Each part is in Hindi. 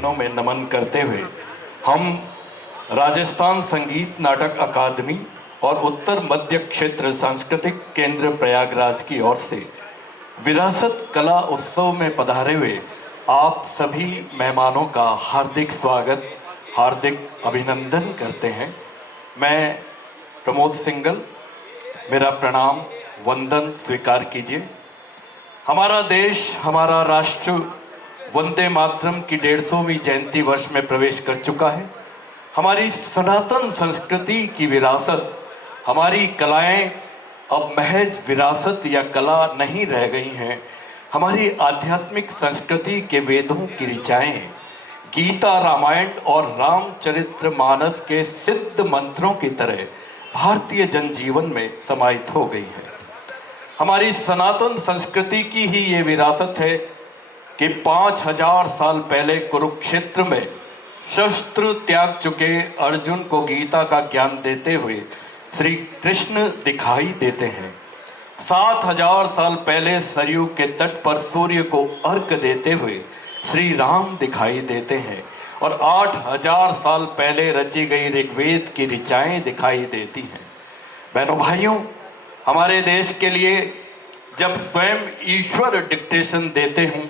चरणों में नमन करते हुए हम राजस्थान संगीत नाटक अकादमी और उत्तर मध्य क्षेत्र सांस्कृतिक केंद्र प्रयागराज की ओर से विरासत कला उत्सव में पधारे हुए आप सभी मेहमानों का हार्दिक स्वागत, हार्दिक अभिनंदन करते हैं। मैं प्रमोद सिंगल, मेरा प्रणाम वंदन स्वीकार कीजिए। हमारा देश, हमारा राष्ट्र वंदे मातरम की 150वीं जयंती वर्ष में प्रवेश कर चुका है। हमारी सनातन संस्कृति की विरासत, हमारी कलाएं अब महज विरासत या कला नहीं रह गई हैं। हमारी आध्यात्मिक संस्कृति के वेदों की ऋचाएं गीता, रामायण और रामचरितमानस के सिद्ध मंत्रों की तरह भारतीय जनजीवन में समाहित हो गई है। हमारी सनातन संस्कृति की ही ये विरासत है कि 5000 साल पहले कुरुक्षेत्र में शस्त्र त्याग चुके अर्जुन को गीता का ज्ञान देते हुए श्री कृष्ण दिखाई देते हैं। 7000 साल पहले सरयू के तट पर सूर्य को अर्घ देते हुए श्री राम दिखाई देते हैं और 8000 साल पहले रची गई ऋग्वेद की ऋचाएं दिखाई देती हैं। बहनों भाइयों, हमारे देश के लिए जब स्वयं ईश्वर डिक्टेशन देते हों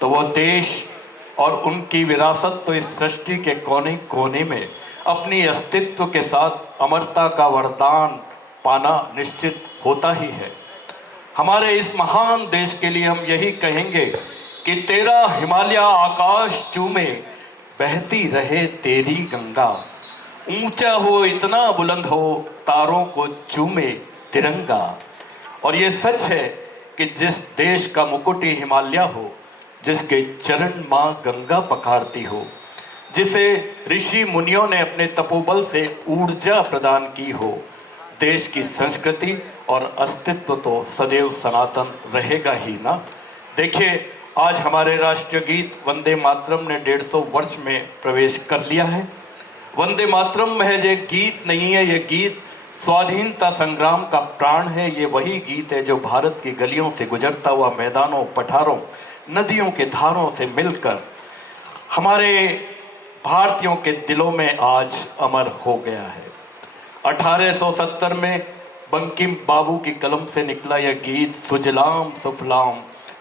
तो वह देश और उनकी विरासत तो इस सृष्टि के कोने कोने में अपनी अस्तित्व के साथ अमरता का वरदान पाना निश्चित होता ही है। हमारे इस महान देश के लिए हम यही कहेंगे कि तेरा हिमालय आकाश चूमे, बहती रहे तेरी गंगा, ऊंचा हो इतना बुलंद हो, तारों को चूमे तिरंगा। और ये सच है कि जिस देश का मुकुट ही हिमालय हो, जिसके चरण माँ गंगा पखारती हो, जिसे ऋषि मुनियों ने अपने तपोबल से ऊर्जा प्रदान की हो, देश की संस्कृति और अस्तित्व तो सदैव सनातन रहेगा ही ना। देखिए, आज हमारे राष्ट्रीय गीत वंदे मातरम ने 150 वर्ष में प्रवेश कर लिया है। वंदे मातरम महज एक गीत नहीं है, ये गीत स्वाधीनता संग्राम का प्राण है। ये वही गीत है जो भारत की गलियों से गुजरता हुआ मैदानों, पठारों, नदियों के धारों से मिलकर हमारे भारतीयों के दिलों में आज अमर हो गया है। 1870 में बंकिम बाबू की कलम से निकला यह गीत सुजलाम सुफलाम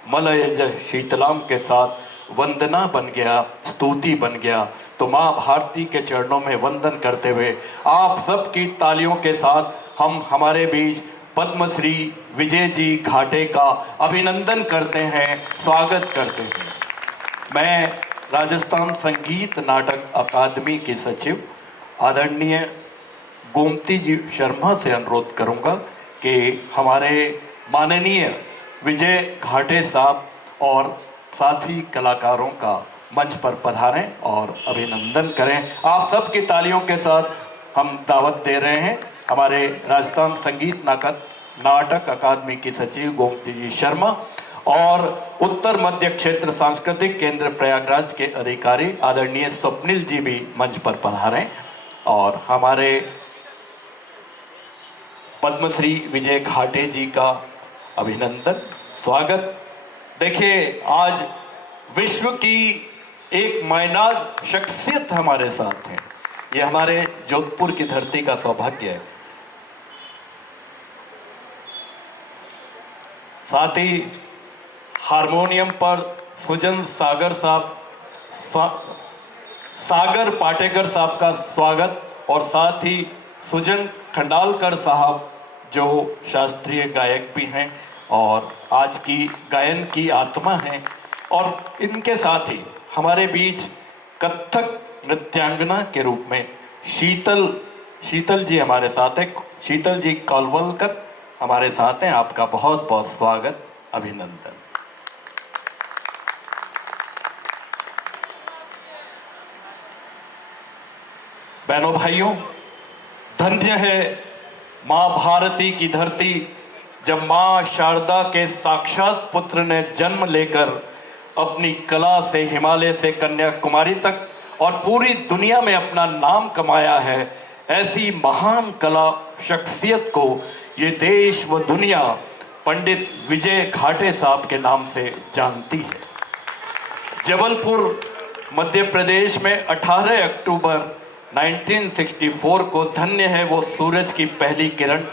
मलयज शीतलाम के साथ वंदना बन गया, स्तुति बन गया। तो माँ भारती के चरणों में वंदन करते हुए आप सबकी तालियों के साथ हम हमारे बीच पद्मश्री विजय जी घाटे का अभिनंदन करते हैं, स्वागत करते हैं। मैं राजस्थान संगीत नाटक अकादमी के सचिव आदरणीय गोमती जी शर्मा से अनुरोध करूंगा कि हमारे माननीय विजय घाटे साहब और साथी कलाकारों का मंच पर पधारें और अभिनंदन करें। आप सबकी तालियों के साथ हम दावत दे रहे हैं हमारे राजस्थान संगीत नाटक अकादमी की सचिव गोमती जी शर्मा और उत्तर मध्य क्षेत्र सांस्कृतिक केंद्र प्रयागराज के अधिकारी आदरणीय स्वप्निल जी भी मंच पर पधारें और हमारे पद्मश्री विजय घाटे जी का अभिनंदन, स्वागत। देखिए, आज विश्व की एक मायनाज शख्सियत हमारे साथ हैं। ये हमारे जोधपुर की धरती का सौभाग्य है। साथ ही हारमोनियम पर सुजन सागर साहब, सागर पाटेकर साहब का स्वागत और साथ ही सुजन खंडालकर साहब जो शास्त्रीय गायक भी हैं और आज की गायन की आत्मा हैं। और इनके साथ ही हमारे बीच कथक नृत्यांगना के रूप में शीतल जी हमारे साथ हैं। शीतल जी कौलवलकर हमारे साथ हैं। आपका बहुत बहुत स्वागत, अभिनंदन। बहनों भाइयों, धन्य है माँ भारती की धरती, जब माँ शारदा के साक्षात पुत्र ने जन्म लेकर अपनी कला से हिमालय से कन्याकुमारी तक और पूरी दुनिया में अपना नाम कमाया है। ऐसी महान कला शख्सियत को ये देश व दुनिया पंडित विजय घाटे साहब के नाम से जानती है। जबलपुर मध्य प्रदेश में 18 अक्टूबर 1964 को धन्य है वो सूरज की पहली किरण,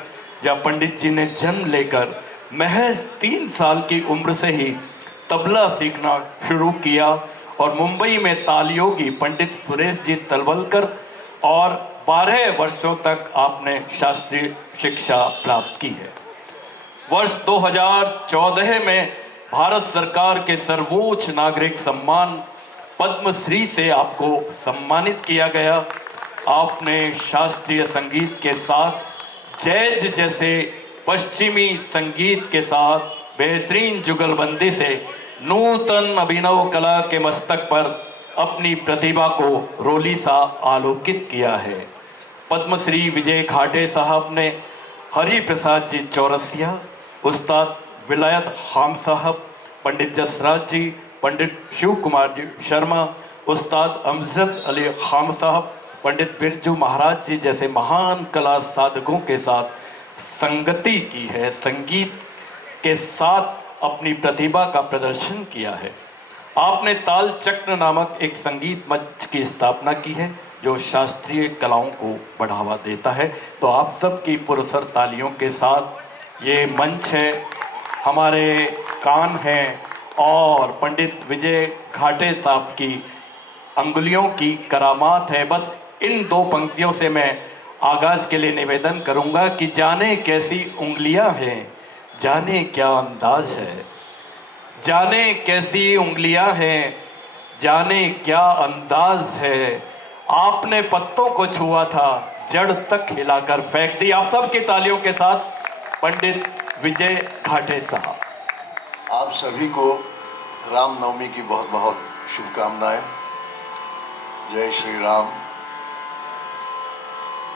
जहाँ पंडित जी ने जन्म लेकर महज 3 साल की उम्र से ही तबला सीखना शुरू किया और मुंबई में तालयोगी पंडित सुरेश जी तलवलकर और 12 वर्षों तक आपने शास्त्रीय शिक्षा प्राप्त की है। वर्ष 2014 में भारत सरकार के सर्वोच्च नागरिक सम्मान पद्मश्री से आपको सम्मानित किया गया। आपने शास्त्रीय संगीत के साथ जैज जैसे पश्चिमी संगीत के साथ बेहतरीन जुगलबंदी से नूतन अभिनव कला के मस्तक पर अपनी प्रतिभा को रोली सा आलोकित किया है। पद्मश्री विजय घाटे साहब ने हरि प्रसाद जी चौरसिया, उस्ताद विलायत खान साहब, पंडित जसराज जी, पंडित शिव कुमार जी शर्मा, उस्ताद अमजद अली खान साहब, पंडित बिरजू महाराज जी जैसे महान कला साधकों के साथ संगति की है, संगीत के साथ अपनी प्रतिभा का प्रदर्शन किया है। आपने ताल चक्र नामक एक संगीत मंच की स्थापना की है जो शास्त्रीय कलाओं को बढ़ावा देता है। तो आप सबकी पुरस्कार तालियों के साथ ये मंच है, हमारे कान हैं और पंडित विजय घाटे साहब की अंगुलियों की करामात है। बस इन 2 पंक्तियों से मैं आगाज के लिए निवेदन करूंगा कि जाने कैसी उंगलियां हैं, जाने क्या अंदाज है, जाने कैसी उंगलियां हैं, जाने क्या अंदाज है, आपने पत्तों को छुआ था, जड़ तक हिलाकर फेंक दी। आप सबकी तालियों के साथ पंडित विजय घाटे साहब। आप सभी को रामनवमी की बहुत बहुत शुभकामनाएं। जय श्री राम।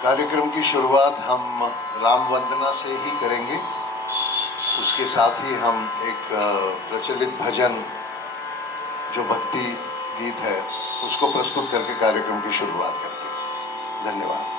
कार्यक्रम की शुरुआत हम राम वंदना से ही करेंगे। उसके साथ ही हम एक प्रचलित भजन जो भक्ति गीत है उसको प्रस्तुत करके कार्यक्रम की शुरुआत करते हैं। धन्यवाद।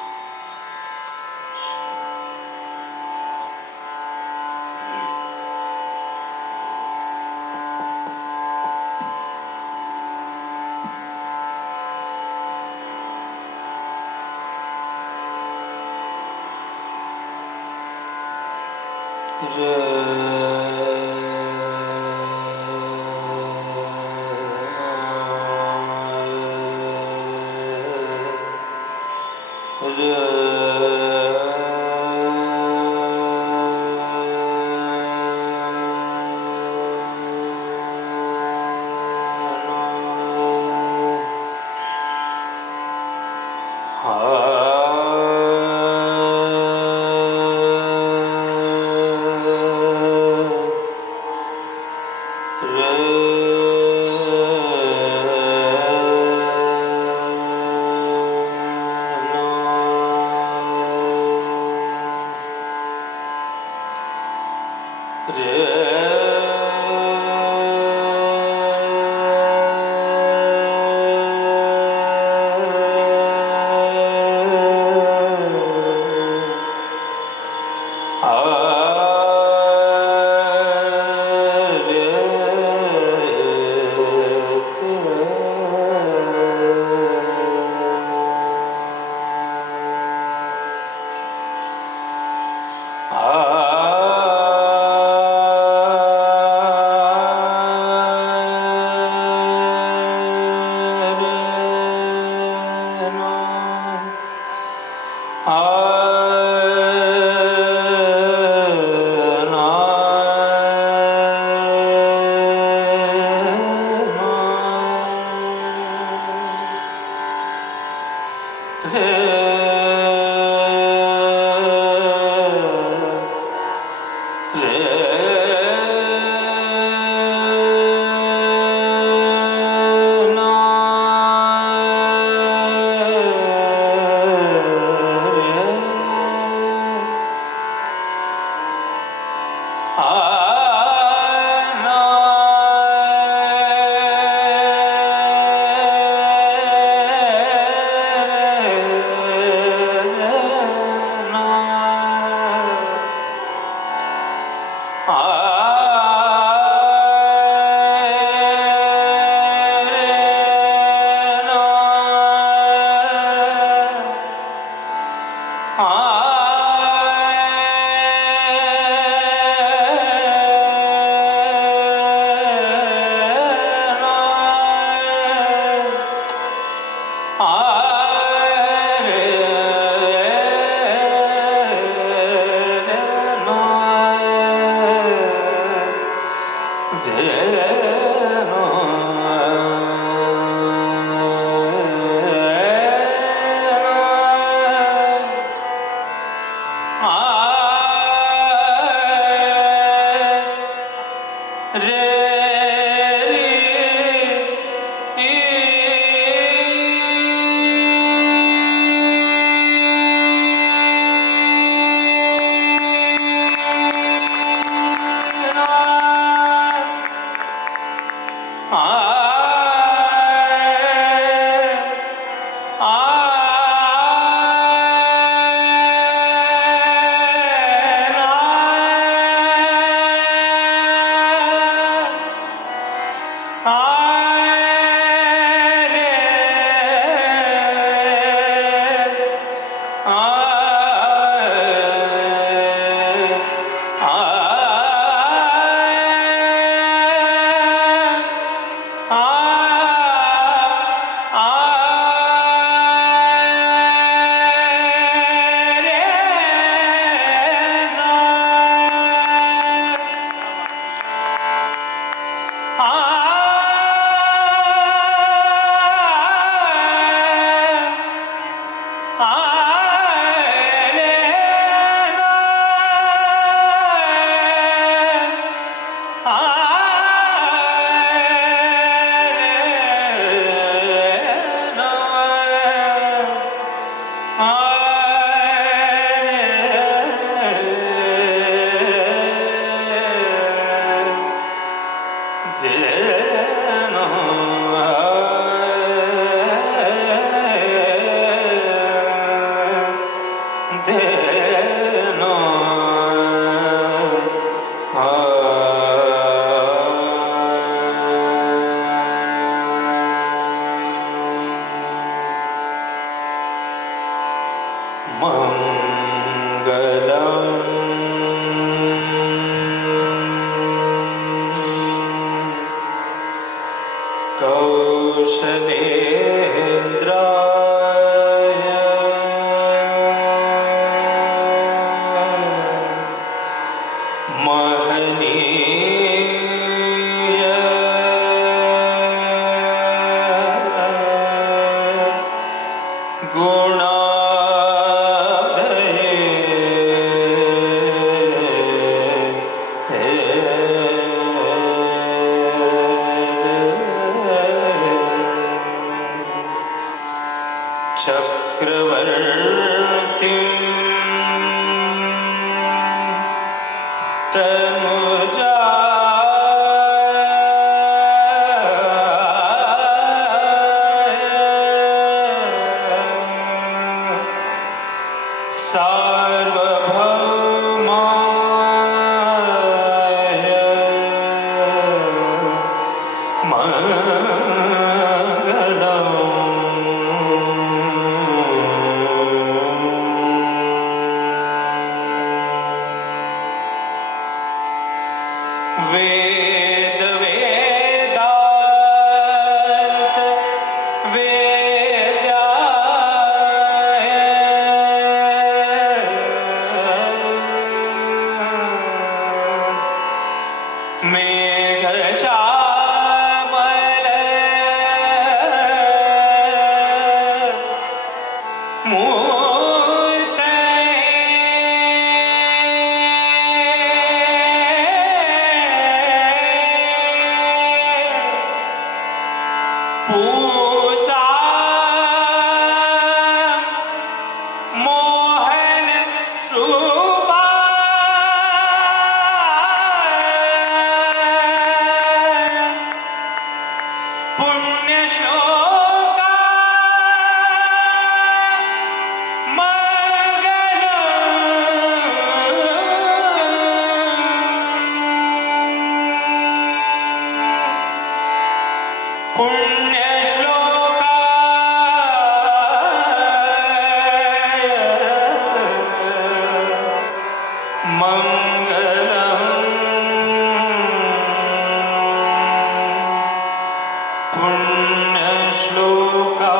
महनीय चक्रवर्ती तनुजा वेद वेदांत वेद्याय मेघश्यामल पूसा मोहन रूपा पुण्यश्लोका पुण्यश्लोका मङ्गलम् पुण्यश्लोका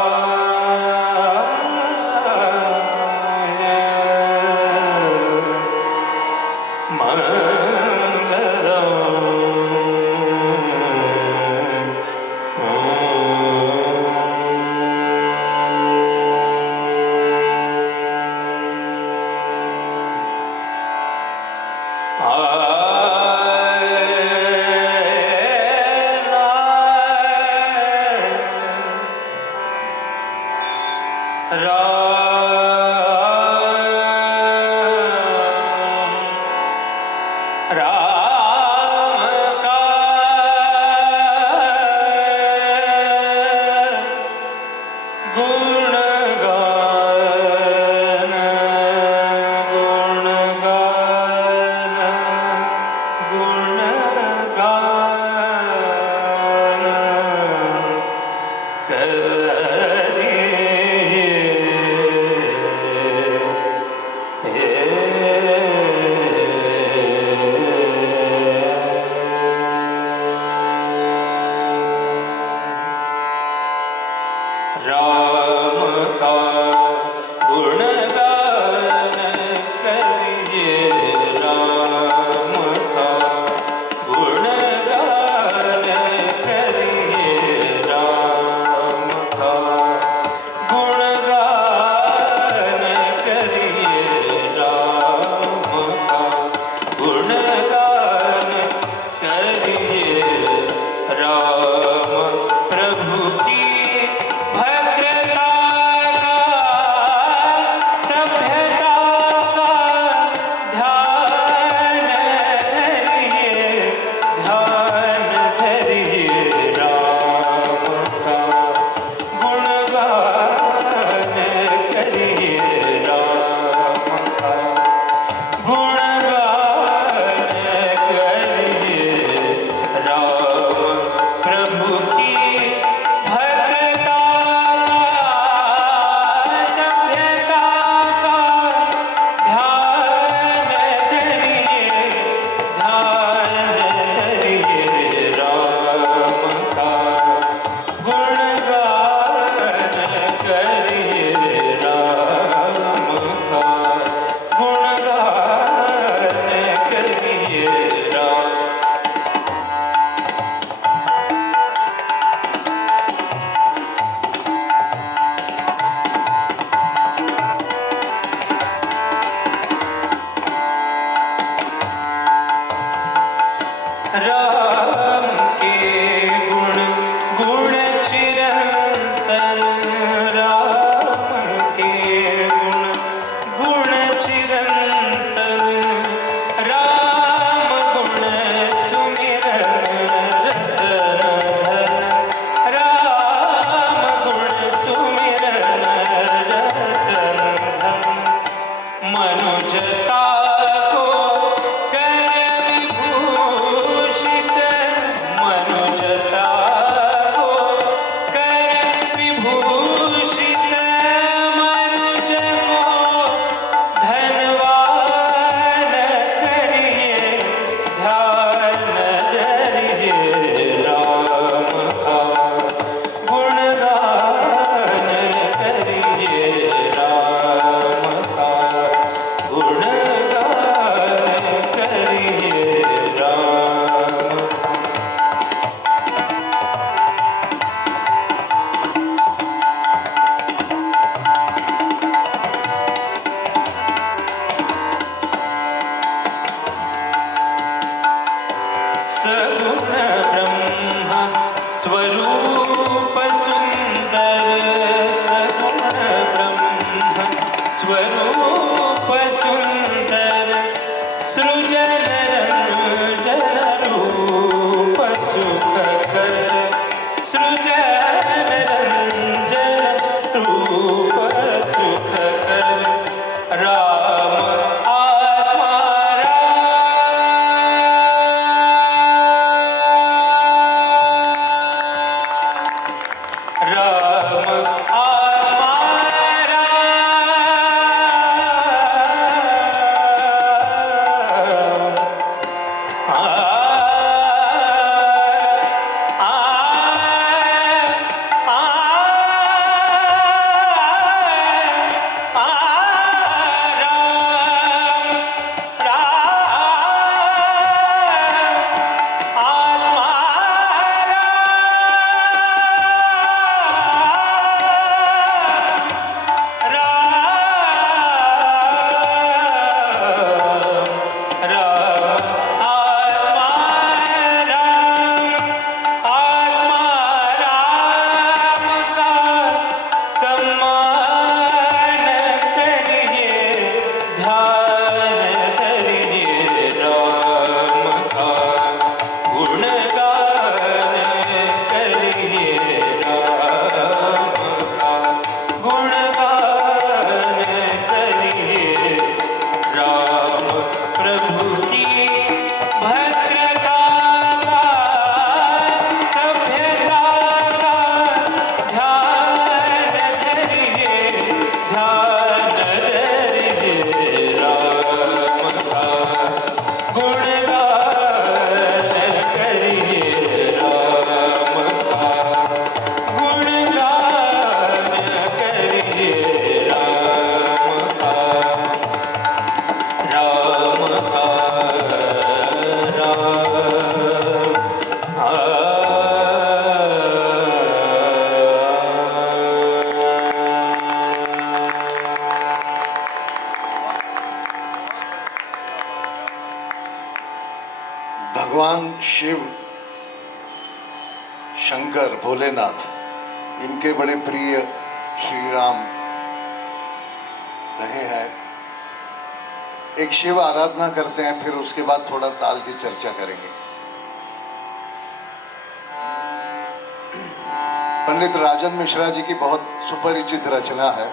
राम का गुणगान गुणगान गुणगान करे राम के गुण गुण चिरंतन राम के गुण गुण चिरंतन राम गुण सुमिरन रतन धन राम गुण सुमिरन रतन धन मनुजता को कर विभूषित मनुजता को कर विभूषित मनुज को धनवान करिए ध्यान धरिए राम का गुणगान करिए राम का गुणगान करिए राम सगुण ब्रह्म स्वरूप सुंदर सगुण ब्रह्म स्वरूप सुंदर सृजन रंजन रूप सुखकर सृजन रंजन रूप सुखकर राम आत्मा राम आत्मा भगवान शिव, शंकर, भोलेनाथ, इनके बड़े प्रिय श्री राम रहे हैं। एक शिव आराधना करते हैं, फिर उसके बाद थोड़ा ताल की चर्चा करेंगे। पंडित राजन मिश्रा जी की बहुत सुपरिचित रचना है।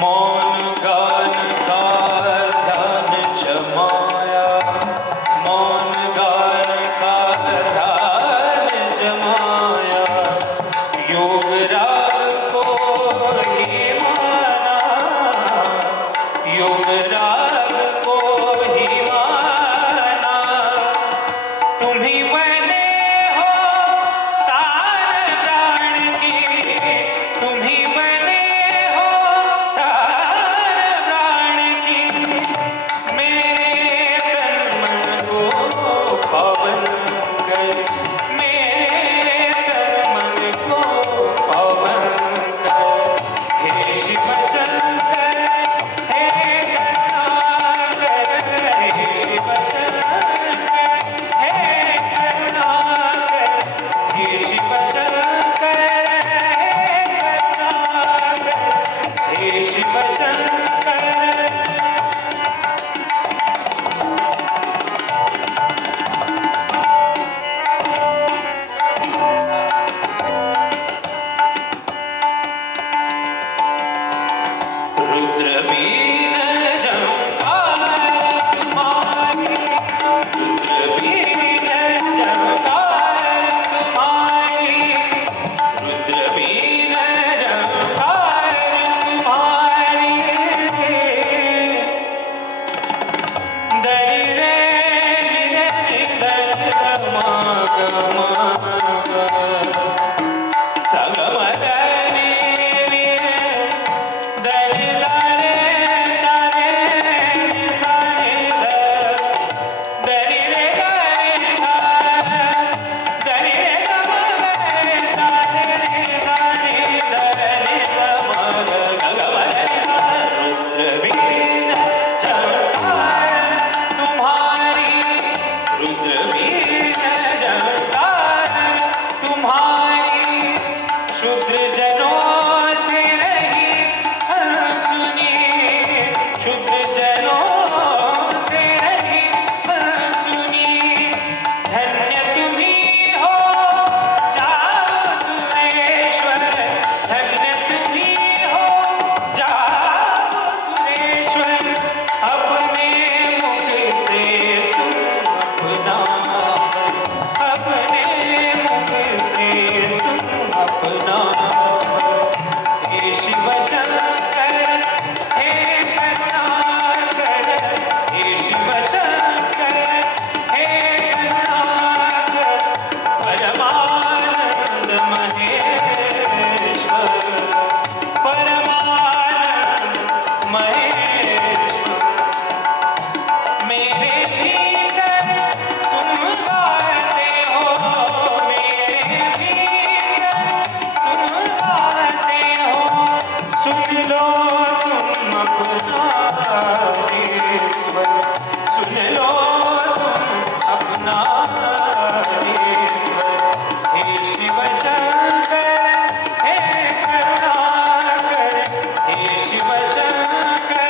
मौन गान का ध्यान जमाया, मौन गान का ध्यान जमाया, योग राग को ही माना, योग राग को ही माना। तुम ही बने हो तार प्राण की, तुम ही बने हो तार प्राण की। मेरे तन मन को पावन कर, मेरे तन मन को पावन कर। हे शिव शंकर, हे करुणाकर, हे शिव शंकर, हे करुणाकर, हे शिव शंकर, हे करुणाकर, हे शिव शंकर। रुद्रबीन झंकार तुम्हारी, रुद्रबीन झंकार तुम्हारी, रुद्रबीन झंकार तुम्हारी। दरि रे नि रे नि ध नि ध मा ग मा ग। सा ग म ग नि नि ध नि सा रे सा रे नि सा नि ध। ध नि रे ग रे सा, ध नि रे ग म ग रे सा रे नि सा नि ध नि ध म ग ग ग म रे सा। रुद्रबीन झंकार तुम्हारी, रुद्रबीन झंकार तुम्हारी। शूद्र जनों से रही अनसुनी, शूद्र जनों से रही अनसुनी। धन्य तुम्ही हो जाओ सुरेश्वर, धन्य तुम्ही हो जाओ सुरेश्वर। अपने मुख से सुन अपना स्वर, अपने मुख से सुन अपना स्वर। हे शिव शंकर, हे करुणाकर, हे शिव शंकर, हे करुणाकर। परमानंद महेश्वर, परमानंद महेश्वर। मेरे भीतर तुम गाते हो, मेरे भीतर तुम गाते हो। सुन लो तुम अपना ईश्वर, सुन लो तुम अपना ईश्वर। हे शिव शंकर, हे करुणाकर, हे शिव शंकर,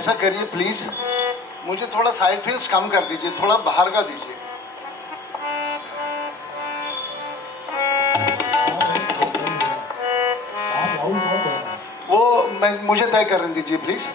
ऐसा करिए प्लीज, मुझे थोड़ा साइड फील्स कम कर दीजिए, थोड़ा बाहर का दीजिए। वो मुझे तय करने दीजिए प्लीज।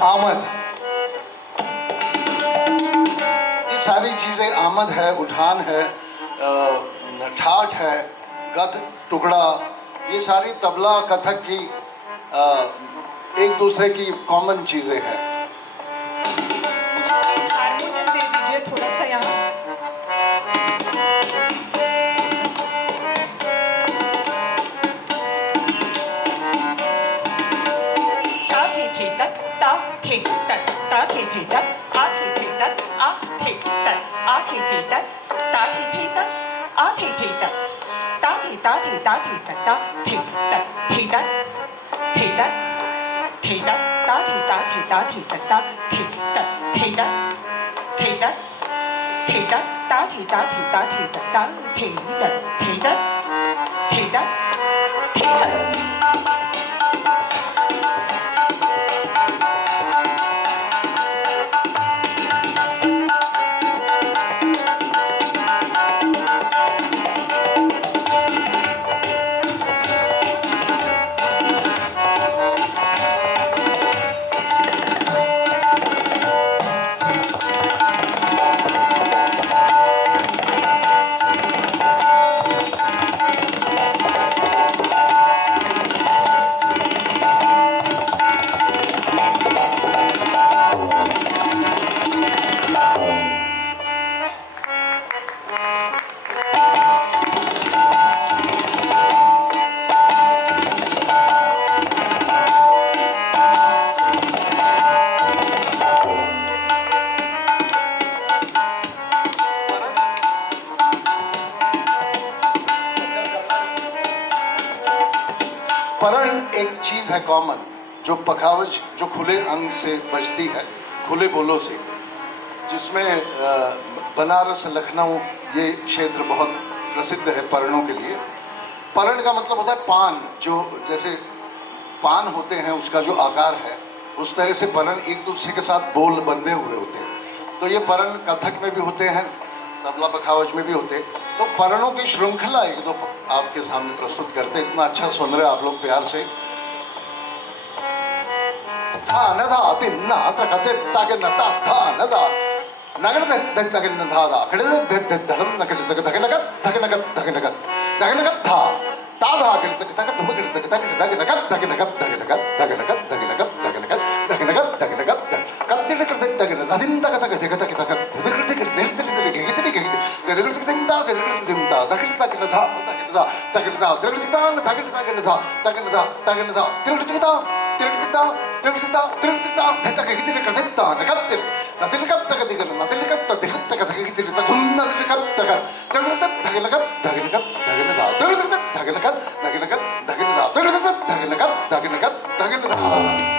आमद, ये सारी चीजें आमद है, उठान है, ठाठ है, गत टुकड़ा, ये सारी तबला कथक की एक दूसरे की कॉमन चीजें हैं। हारमोनियम दे दीजिए थोड़ा सा यहाँ। ता थे तक ता थे तक ता थे तक आ थे तक आ थे तक आ थे तक ता थे तक आ थे तक ता थे तक ता थे तक ता थे तक थे तक थे तक थे तक ता थे ता थे तक ता थे तक थे तक थे तक थे तक ता थे ता थे तक ता थे तक थे तक थे तक थे तक। परण एक चीज है कॉमन, जो पखावज जो खुले अंग से बजती है, खुले बोलों से, जिसमें बनारस लखनऊ ये क्षेत्र बहुत प्रसिद्ध है परणों के लिए। परण का मतलब होता है पान, जो जैसे पान होते हैं उसका जो आकार है, उस तरह से परण एक दूसरे के साथ बोल बंधे हुए होते हैं। तो ये परण कथक में भी होते हैं, तबला पखावज में भी होते हैं। तो परणों की श्रृंखला एक दो आपके सामने प्रस्तुत करते, इतना अच्छा सुन रहे आप लोग प्यार से। था न धा तिन्ना त्रकते ताके न ता था न दा नगड़ दे तके न धा दा कड़े दे धगम न कड़े तके धके नगत धके नगत धके नगत धके नगत था ता धा कड़े तके तके धुम कड़े तके तके धके नगत धके नगत धके नगत धके नगत धके नगत धके नगत धके नगत धके नगत कत्ते न करते तके न दिन तक तके तके तके तके धके तके दिल दिल दिल गे गे गे गे गे दिन ता गे दिन ता धके तके न धा तके न धा धके न धा धके तके न धा तके न धा तके न धा तके न धा तिरकता तिरकता तिरकता धता के कितने कर देता नकत नतिल कब तक दिगन नतिल कब तक दिखत तक के कितने तक हुन नतिल कब तक तिरकता धगे लगब धगे लगब धगे लगा तिरकता धगे लगब धगे लगब धगे लगा तिरकता धगे लगब धगे लगब धगे लगा।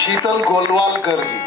शीतल गोलवालकर जी।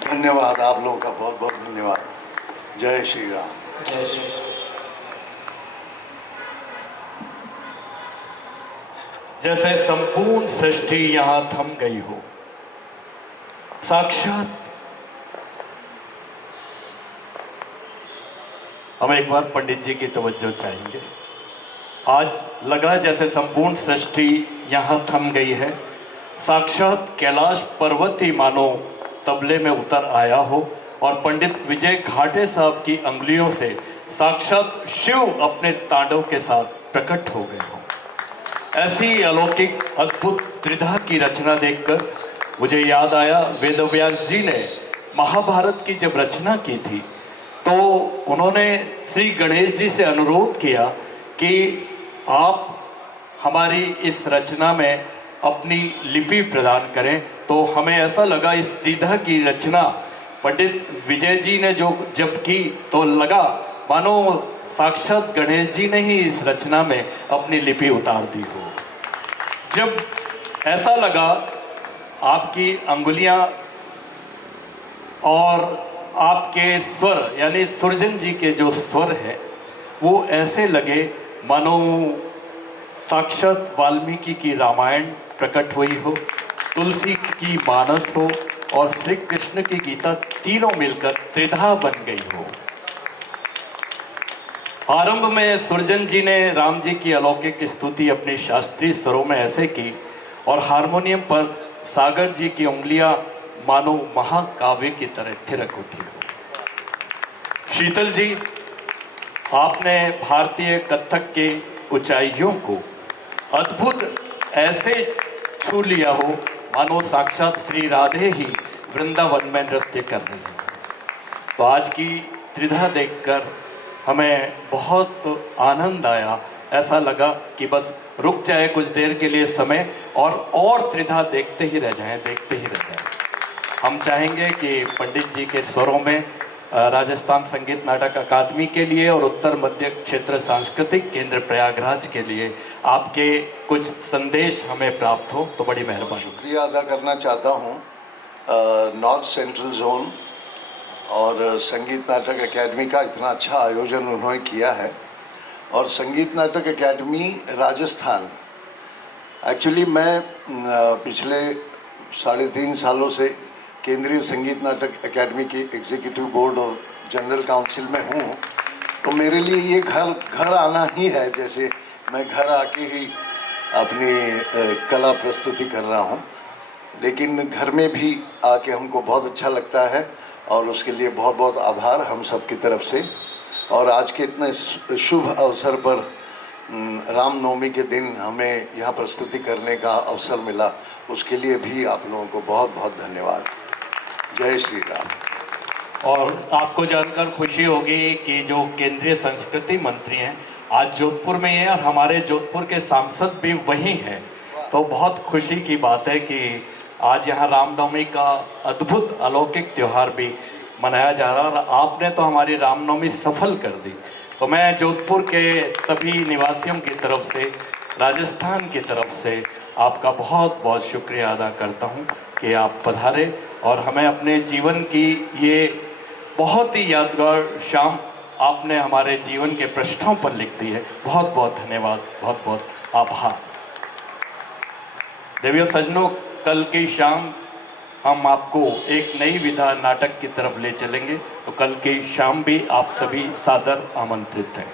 धन्यवाद, आप लोगों का बहुत बहुत धन्यवाद। जय श्री राम। जय श्री राम। जैसे संपूर्ण सृष्टि यहां थम गई हो, साक्षात हम एक बार पंडित जी की तवज्जो चाहेंगे। आज लगा जैसे संपूर्ण सृष्टि यहां थम गई है, साक्षात कैलाश पर्वत ही मानो तबले में उतर आया हो और पंडित विजय घाटे साहब की अंगुलियों से साक्षात शिव अपने तांडव के साथ प्रकट हो गए हो। ऐसी अलौकिक अद्भुत त्रिधा की रचना देखकर मुझे याद आया, वेदव्यास जी ने महाभारत की जब रचना की थी तो उन्होंने श्री गणेश जी से अनुरोध किया कि आप हमारी इस रचना में अपनी लिपि प्रदान करें। तो हमें ऐसा लगा इस त्रिधा की रचना पंडित विजय जी ने जब की तो लगा मानो साक्षात गणेश जी ने ही इस रचना में अपनी लिपि उतार दी हो। जब ऐसा लगा आपकी अंगुलियां और आपके स्वर यानी सुरजन जी के जो स्वर है वो ऐसे लगे मानो साक्षात वाल्मीकि की रामायण प्रकट हुई हो, तुलसी की मानस हो और श्री कृष्ण की गीता, तीनों मिलकर त्रिधा बन गई हो। आरंभ में सुरजन जी ने राम जी की अलौकिक स्तुति अपने शास्त्रीय स्वरों में ऐसे की और हारमोनियम पर सागर जी की उंगलियां मानो महाकाव्य की तरह थिरक उठी हो। शीतल जी, आपने भारतीय कथक के ऊंचाइयों को अद्भुत ऐसे छू लिया हो मानो साक्षात श्री राधे ही वृंदावन में नृत्य कर रही हैं। तो आज की त्रिधा देखकर हमें बहुत आनंद आया। ऐसा लगा कि बस रुक जाए कुछ देर के लिए समय और त्रिधा देखते ही रह जाएं, देखते ही रह जाएं। हम चाहेंगे कि पंडित जी के स्वरों में राजस्थान संगीत नाटक अकादमी के लिए और उत्तर मध्य क्षेत्र सांस्कृतिक केंद्र प्रयागराज के लिए आपके कुछ संदेश हमें प्राप्त हो तो बड़ी मेहरबानी। शुक्रिया अदा करना चाहता हूँ नॉर्थ सेंट्रल जोन और संगीत नाटक एकेडमी का इतना अच्छा आयोजन उन्होंने किया है। और संगीत नाटक एकेडमी राजस्थान, एक्चुअली मैं पिछले 3.5 सालों से केंद्रीय संगीत नाटक एकेडमी की एग्जीक्यूटिव बोर्ड और जनरल काउंसिल में हूँ, तो मेरे लिए ये घर आना ही है, जैसे मैं घर आके ही अपनी कला प्रस्तुति कर रहा हूँ। लेकिन घर में भी आके हमको बहुत अच्छा लगता है और उसके लिए बहुत बहुत आभार हम सब की तरफ से। और आज के इतने शुभ अवसर पर रामनवमी के दिन हमें यहाँ प्रस्तुति करने का अवसर मिला, उसके लिए भी आप लोगों को बहुत बहुत धन्यवाद। जय श्री राम। और आपको जानकर खुशी होगी कि जो केंद्रीय संस्कृति मंत्री हैं आज जोधपुर में हैं और हमारे जोधपुर के सांसद भी वहीं हैं। तो बहुत खुशी की बात है कि आज यहाँ रामनवमी का अद्भुत अलौकिक त्यौहार भी मनाया जा रहा है और आपने तो हमारी रामनवमी सफल कर दी। तो मैं जोधपुर के सभी निवासियों की तरफ से, राजस्थान की तरफ से आपका बहुत बहुत शुक्रिया अदा करता हूँ कि आप पधारे और हमें अपने जीवन की ये बहुत ही यादगार शाम आपने हमारे जीवन के पृष्ठों पर लिख दी है। बहुत बहुत धन्यवाद, बहुत बहुत आभार। देवियों सज्जनों, कल की शाम हम आपको एक नई विधा नाटक की तरफ ले चलेंगे, तो कल की शाम भी आप सभी सादर आमंत्रित हैं।